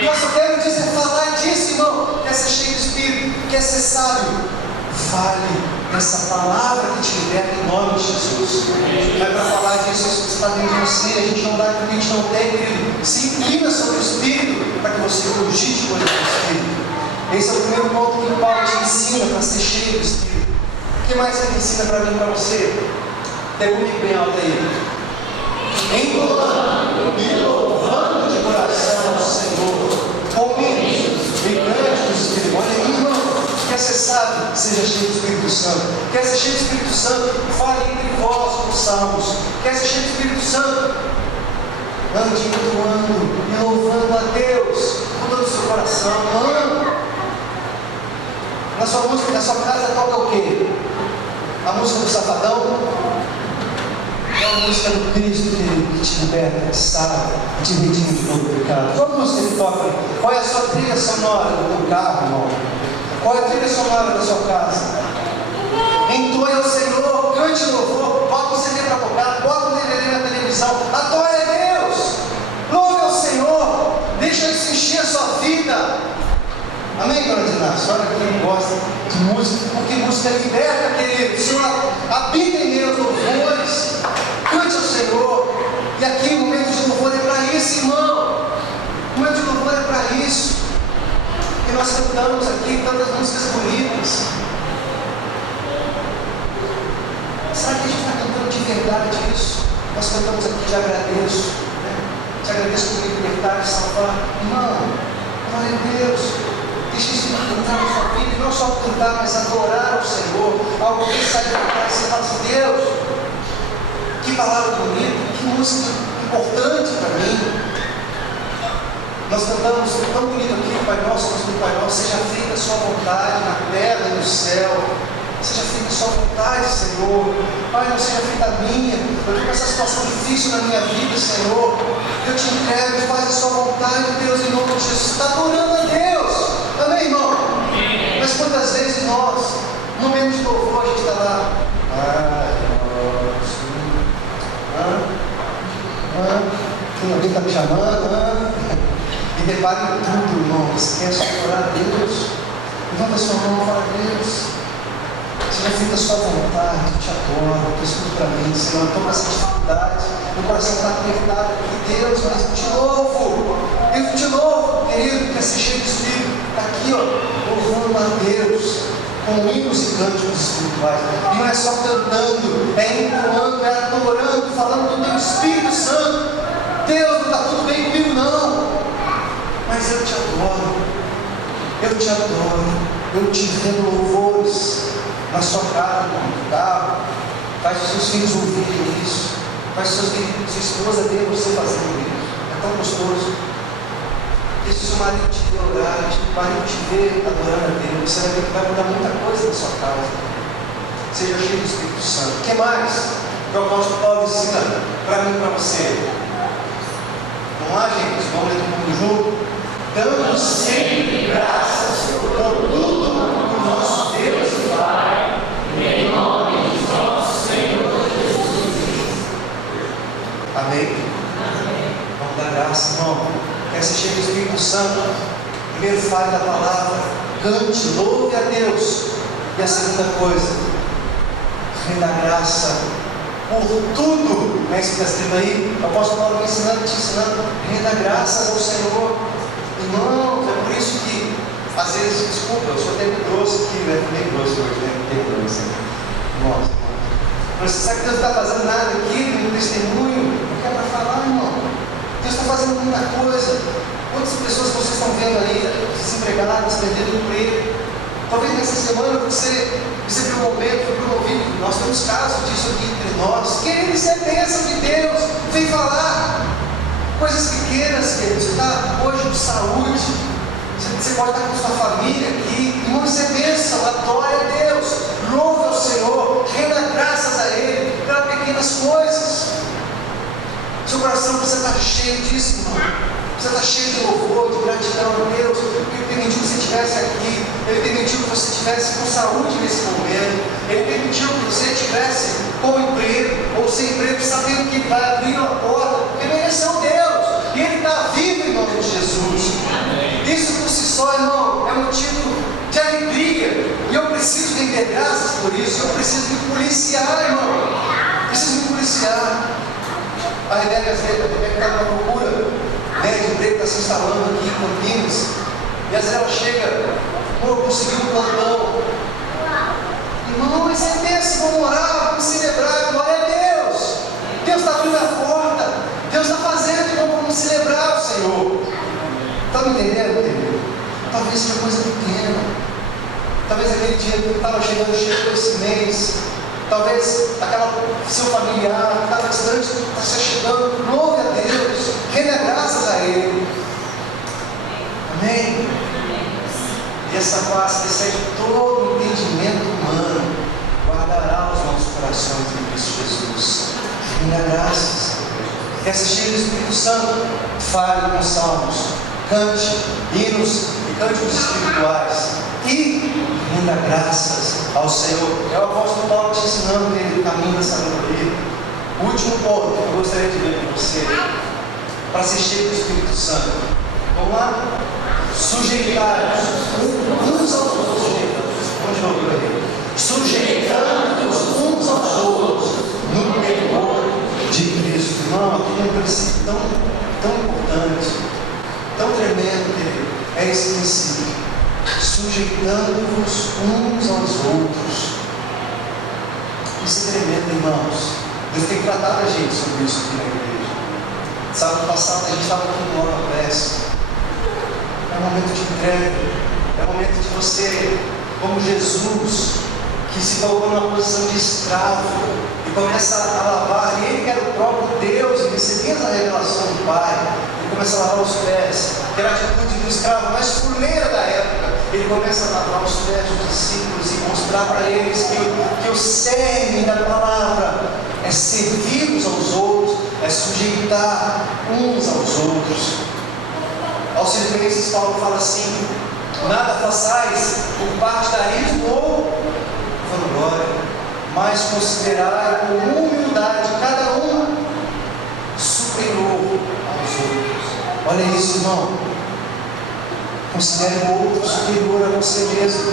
E eu só quero dizer, falar disso, irmão. Quer ser cheio de Espírito, quer ser sábio. Fale dessa palavra que te liberta em nome de Jesus. Não é para falar disso, isso está dentro de você. A gente não dá aquilo que a gente não tem, querido. Se inclina sobre o Espírito para que você cogite coisas do Espírito. Esse é o primeiro ponto que Paulo te ensina para ser cheio do Espírito. O que mais ele ensina para mim e para você? Derrube bem alto aí. Entoando e louvando de coração ao Senhor, com hinos e cânticos do Espírito. Olha aí, irmão. Quer ser sábio? Seja cheio do Espírito Santo. Quer ser cheio do Espírito Santo? Fale entre vós com salmos. Quer ser cheio do Espírito Santo? Ande entoando e louvando a Deus com todo o seu coração. Ame. Na sua música, na sua casa, toca o quê? A música do Safadão? É a música do Cristo que te liberta, que sara, que te redime de todo pecado. Qual música que toca? Qual é a sua trilha sonora do teu carro, irmão? Qual é a trilha sonora da sua casa? Entoe ao Senhor, cante louvor, bota o CD para tocar, bota o DVD na televisão, adore a Deus, louve ao Senhor, deixa isso encher a sua vida. Amém, Dona Dinácio? Olha quem gosta de música, porque música liberta, querido. O Senhor habita em meus louvores, cante ao Senhor. E aqui o momento de louvor é para isso, irmão. O momento de louvor é para isso. E nós cantamos aqui tantas músicas bonitas. Será que a gente está cantando de verdade isso? Nós cantamos aqui, te agradeço, né? Te agradeço por me libertar e salvar. Irmão, glória a Deus. Deixa isso cantar na sua vida, e não só cantar, mas adorar ao Senhor. Algo que sai da casa e você fala assim, Deus, que palavra bonita, que música importante para mim. Nós cantamos tão bonito aqui, Pai Nosso, Pai Nosso, seja feita a sua vontade na terra e no céu. Seja feita a sua vontade, Senhor. Pai, não seja feita a minha. Eu estou com essa situação difícil na minha vida, Senhor. Eu te entrego e faz a sua vontade, Deus, em nome de Jesus. Está adorando a Deus. Amém, irmão? Mas quantas vezes nós, no meio de louvor, a gente está lá. Alguém está me chamando? E repare em tudo, irmão. Você quer só adorar a Deus? Levanta a sua mão e fala, Deus, seja feita a sua vontade, eu te adoro, eu escuto para mim, Senhor, eu estou com essa dificuldade, meu coração está apertado aqui, Deus, mas eu te louvo, querido, quer ser cheio de Espírito, está aqui, ó, louvando a Deus, com hinos e cânticos espirituais, e não é só cantando, é entoando, é adorando, falando do teu Espírito Santo. Deus, não está tudo bem comigo, não, mas eu te adoro, eu te rendo louvores na sua casa, no carro. Faz os seus filhos ouvirem isso, faz sua esposa ver você fazendo isso, é tão gostoso. Deixa o seu marido te ver orar, o marido te ver adorando a Deus, você vai ver que vai mudar muita coisa na sua casa. Seja cheio do Espírito Santo. O que mais que o apóstolo Paulo ensina para mim e para você? Vamos lá, gente, vamos ler todo mundo junto. Dando sempre graças por tudo que o nosso Deus e Pai, em nome de nosso Senhor Jesus. Amém? Vamos dar graça, irmão. Quer ser cheio do Espírito Santo? Primeiro, fale da palavra, cante, louve a Deus. E a segunda coisa, renda graça por tudo. Não é isso que está escrito aí? O apóstolo Paulo te ensinando, renda graças ao Senhor. Irmãos, é por isso que Às vezes, desculpa, eu sou até grosso aqui, né? Bem grosso hoje, né? Bem grosso, né? Nossa. Mas será que Deus não está fazendo nada aqui, no testemunho? Não quer para falar, irmão. Deus está fazendo muita coisa. Quantas pessoas vocês estão vendo aí, desempregadas, perdendo emprego? Talvez nessa semana você recebeu um momento, foi promovido. Nós temos casos disso aqui entre nós. Querido, isso é bênção de Deus. Vem falar. Coisas pequenas, querido. Você está hoje com saúde. Você pode estar com sua família aqui. Irmão, isso é bênção. Adore a Deus. Louve ao Senhor. Renda graças a Ele pelas pequenas coisas. Seu coração precisa estar cheio disso, irmão. Você está cheio de louvor, de gratidão a Deus, porque Ele permitiu que você estivesse aqui, Ele permitiu que você estivesse com saúde nesse momento, Ele permitiu que você estivesse com emprego ou sem emprego, sabendo que Ele vai abrir uma porta, porque Ele é Deus, e Ele está vivo em nome de Jesus. Isso por si só, irmão, é motivo de alegria, e eu preciso render graças por isso, eu preciso me policiar, irmão, preciso me policiar. A Rebeca está numa procura, de emprego, está se instalando aqui em Campinas, e às vezes ela chega, pô, consegui um plantão. Irmão, isso é bênção, vamos orar, vamos celebrar, glória a Deus. Deus está abrindo a porta, Deus está fazendo, irmão, vamos celebrar o Senhor. Está me entendendo, querido? Talvez seja coisa pequena, talvez aquele dia que estava chegou esse mês, talvez aquela seu familiar que estava distante, está se chegando, louve a Deus, renda graças a Ele. Amém? E essa paz que excede todo o entendimento humano, guardará os nossos corações em Cristo Jesus. Renda graças. Quer assistir o Espírito Santo? Fale com salmos, cante hinos e cânticos espirituais. E renda graças ao Senhor. É o apóstolo Paulo te ensinando ele o caminho da sabedoria. O último ponto que eu gostaria de ver com você, para ser cheio do Espírito Santo. Vamos lá? Sujeitar-nos uns aos outros. Vamos de novo por aí. Sujeitando-nos uns aos outros no temor de Cristo. Irmão, aqui é um princípio tão importante, tão tremendo, querido. É esse princípio. Sujeitando-vos uns aos outros. Isso é tremendo, irmãos. Deus tem tratado a gente sobre isso aqui na igreja. Sábado passado a gente estava aqui no Nova Prece. É um momento de entrega. É um momento de você, como Jesus, que se colocou numa posição de escravo e começa a lavar. E ele, que era o próprio Deus, e recebia a revelação do Pai, ele começa a lavar os pés. Que era a atitude do escravo mais fuleira da época. Ele começa a lavar os pés dos discípulos e mostrar para eles que o cerne da palavra é servir uns aos outros, é sujeitar uns aos outros. Aos Filipenses, Paulo fala assim: nada façais por partidarismo ou vanglória, mas considerai com humildade cada um superior aos outros. Olha isso, irmão. Considere o outro superior a você mesmo.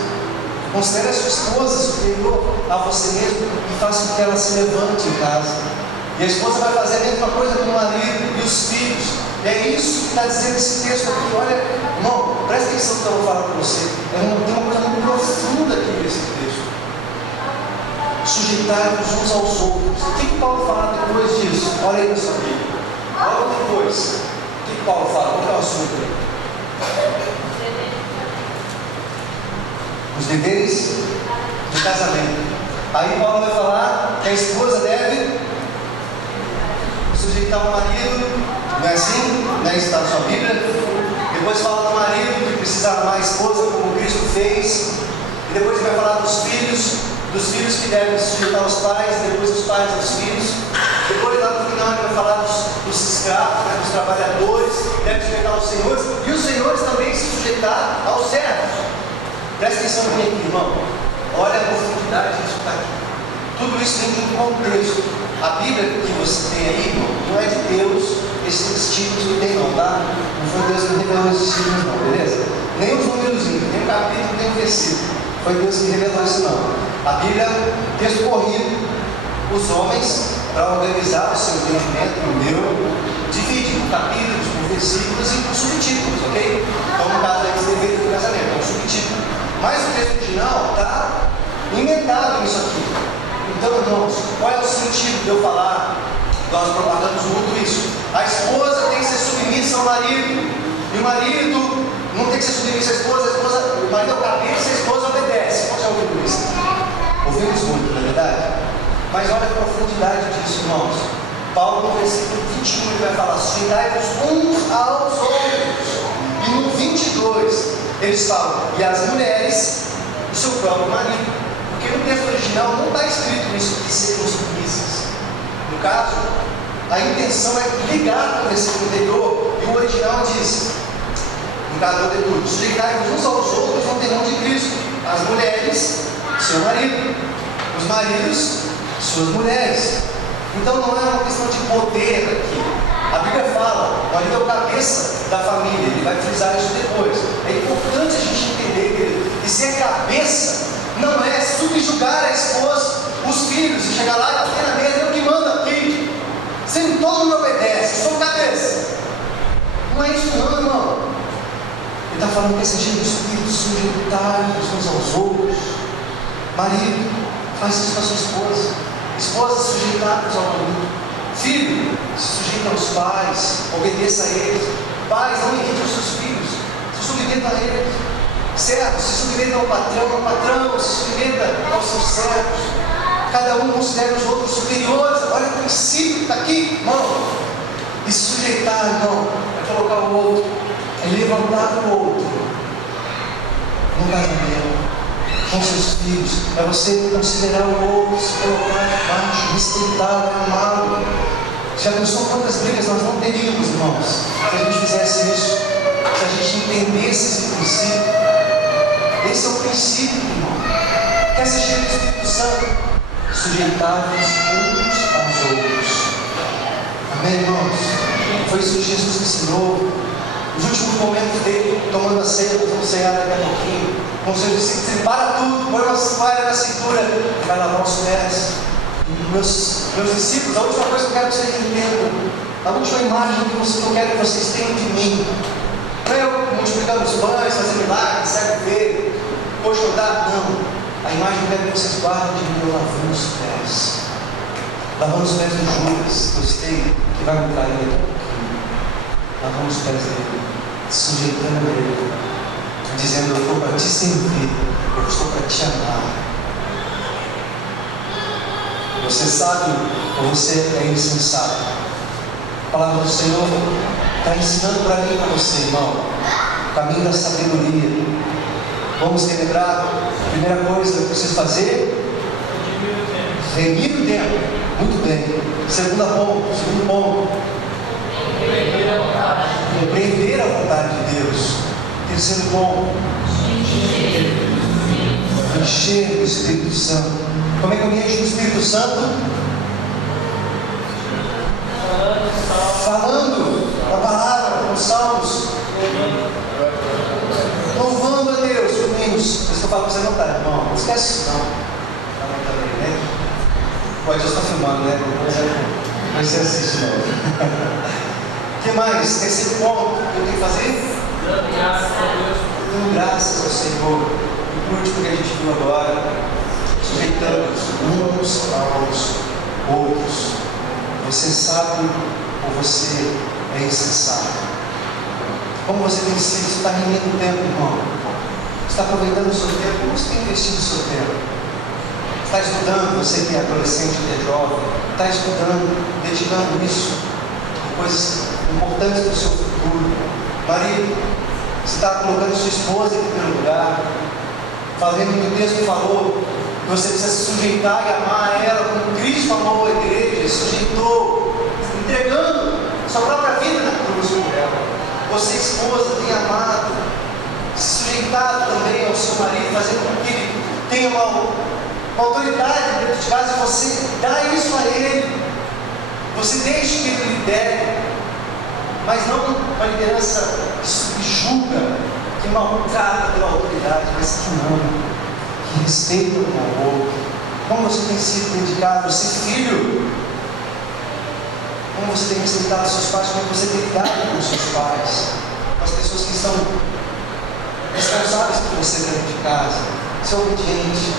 Considere a sua esposa superior a você mesmo e faça com que ela se levante em casa. E a esposa vai fazer a mesma coisa com o marido e os filhos. E é isso que está dizendo esse texto aqui. Olha, irmão, presta atenção no que eu vou falar para você. Tem uma coisa muito profunda aqui nesse texto. Sujeitar-vos uns aos outros. O que Paulo fala depois disso? Olha aí na sua Bíblia. Logo depois, o que Paulo fala? Qual é o assunto aí? Os deveres do casamento. Aí Paulo vai falar que a esposa deve sujeitar o marido. Não é assim? Não é isso que está na sua Bíblia? Depois fala do marido que precisa amar a esposa como Cristo fez. E depois vai falar dos filhos que devem se sujeitar aos pais, depois os pais aos filhos. Depois lá no final ele vai falar dos escravos, né, dos trabalhadores, que devem sujeitar aos senhores. E os senhores também se sujeitar aos servos. Presta atenção no aqui, irmão. Olha a profundidade disso que está aqui. Tudo isso tem um contexto. A Bíblia que você tem aí, irmão, não é de Deus esses títulos que tem não, tá? Não foi Deus que revelou esses títulos não, beleza? Nem os númerozinhos, nem o capítulo, nem o versículo. Foi Deus que revelou isso não. A Bíblia, texto corrido, os homens, para organizar o seu entendimento, o meu, divide divide por capítulos, por versículos e por subtítulos, ok? Então, no caso aí, você vê do casamento, é um subtítulo. Mas o texto original está emendado nisso aqui. Então, irmãos, qual é o sentido de eu falar? Nós propagamos muito isso. A esposa tem que ser submissa ao marido. E o marido não tem que ser submisso à esposa. O marido é o cabeça, a esposa obedece. Qual já ouviu isso? Ouvimos muito, não é verdade? Mas olha a profundidade disso, irmãos. Paulo, no versículo 21, ele vai falar: sujeitai-vos uns aos outros. E no 22, eles falam: e as mulheres, o seu próprio marido. Porque no texto original não está escrito isso que sejam submissas. No caso, a intenção é ligar com o versículo anterior, e o original diz, no caso do anterior: sujeitai-vos uns aos outros no temor de Cristo. As mulheres, seu marido. Os maridos, suas mulheres. Então não é uma questão de poder aqui. A Bíblia fala, o marido é o cabeça da família, ele vai frisar isso depois. É importante a gente entender, querido, que ser cabeça não é subjugar a esposa, os filhos, e chegar lá e bater na mesa, eu que mando aqui. Sempre todo mundo obedece, eu sou cabeça. Não é isso não, irmão. Ele está falando que esse jeito de espírito sujeitar-vos uns aos outros. Marido, faz isso com a sua esposa. Esposa, sujeitar-vos ao marido. Filho, se sujeita aos pais, obedeça a eles. Pais, não irritem os seus filhos, se submetam a eles. Servos, se submetam ao patrão, se submeta aos seus servos. Cada um considera os outros superiores. Olha o princípio que está aqui, irmão. E se sujeitar, irmão, é colocar o outro, é levantar o outro no casamento, com seus filhos. É você considerar o outro, se colocar debaixo, respeitar, amá-lo. Já pensou quantas brigas nós não teríamos, irmãos, se a gente fizesse isso, se a gente entendesse esse princípio? Esse é o princípio, irmão. Quer ser cheio do Espírito Santo? Sujeitar-vos uns aos outros. Amém, irmãos? Foi isso que Jesus ensinou. Os últimos momentos dele, tomando a ceia, nós vamos cear daqui a pouquinho. Com seus discípulos, ele para tudo, põe uma toalha na cintura, vai lavar os pés. E meus discípulos, a última coisa que eu quero que vocês entendam, a última imagem que eu quero que vocês tenham de mim, não é eu multiplicando os pães, fazendo milagres, cego ver, poxa, não. A imagem que eu quero que vocês guardem de mim, eu lavando os pés. Lavando os pés do Judas, gostei, que vai me trair daqui a pouquinho. Lavando os pés dele, sujeitando ele, dizendo: eu estou para te servir, eu estou para te amar. Você sabe ou você é insensato? A palavra do Senhor está ensinando para mim e para você, irmão, o caminho da sabedoria. Vamos relembrar: a primeira coisa que eu preciso fazer, remir o tempo. Muito bem. Segundo ponto, compreender a vontade de Deus. Terceiro ponto, encher do Espírito Santo. Como é que eu me encho do Espírito Santo? Falando a palavra, com salmos, louvando a Deus, domingos. Isso que eu falo para você não tá, irmão. Não esquece isso, não. Tá também, né? Pode, Deus está filmando, né? Mas você assiste, não. O que mais? Terceiro ponto que eu tenho que fazer? Dando graças a Deus. Dando graças ao Senhor. E por último que a gente viu agora, sujeitando-os uns aos outros. Você sabe ou você é insensato? Como você tem sido? Você está rendendo o tempo, irmão? Você está aproveitando o seu tempo? Como você tem investido o seu tempo? Está estudando, você que é adolescente, que é jovem, está estudando, dedicando isso a coisas importantes para o seu futuro. Marido, você está colocando sua esposa em primeiro lugar, fazendo o que o texto falou, que você precisa se sujeitar e amar ela como Cristo amou a igreja, sujeitou, entregando sua própria vida na cruz por ela. Você, esposa, tem amado, se sujeitado também ao seu marido, fazendo com que ele tenha uma autoridade dentro de casa, e você dá isso a ele. Você deixa que ele lidere, mas não uma liderança que subjuga, que maltrata pela autoridade, mas que ama, que respeita um ao outro. Como você tem sido dedicado? Você, filho, Como você tem respeitado seus pais? Como é que você tem lidado com os seus pais? Com as pessoas que estão responsáveis por você dentro de casa? Você é obediente?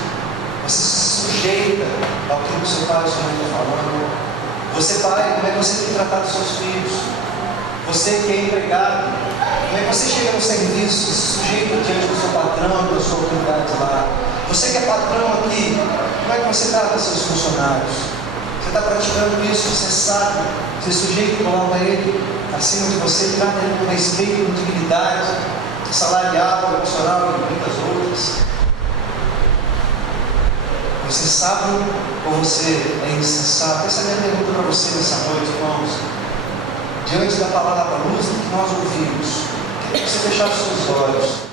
Você se sujeita ao que o seu pai e sua mãe estão falando? Você, pai, como é que você tem tratado os seus filhos? Você que é empregado, como é que você chega no serviço e se sujeita diante do seu patrão, da sua autoridade lá? Você que é patrão aqui, como é que você trata seus funcionários? Você está praticando isso, você sabe, você sujeita, coloca ele acima de você, trata ele com respeito, com dignidade, salarial, emocional e muitas outras. Você sabe ou você é insensato? Essa é a minha pergunta para você nessa noite, irmãos. Diante da palavra luz que nós ouvimos, queria que você fechasse os seus olhos.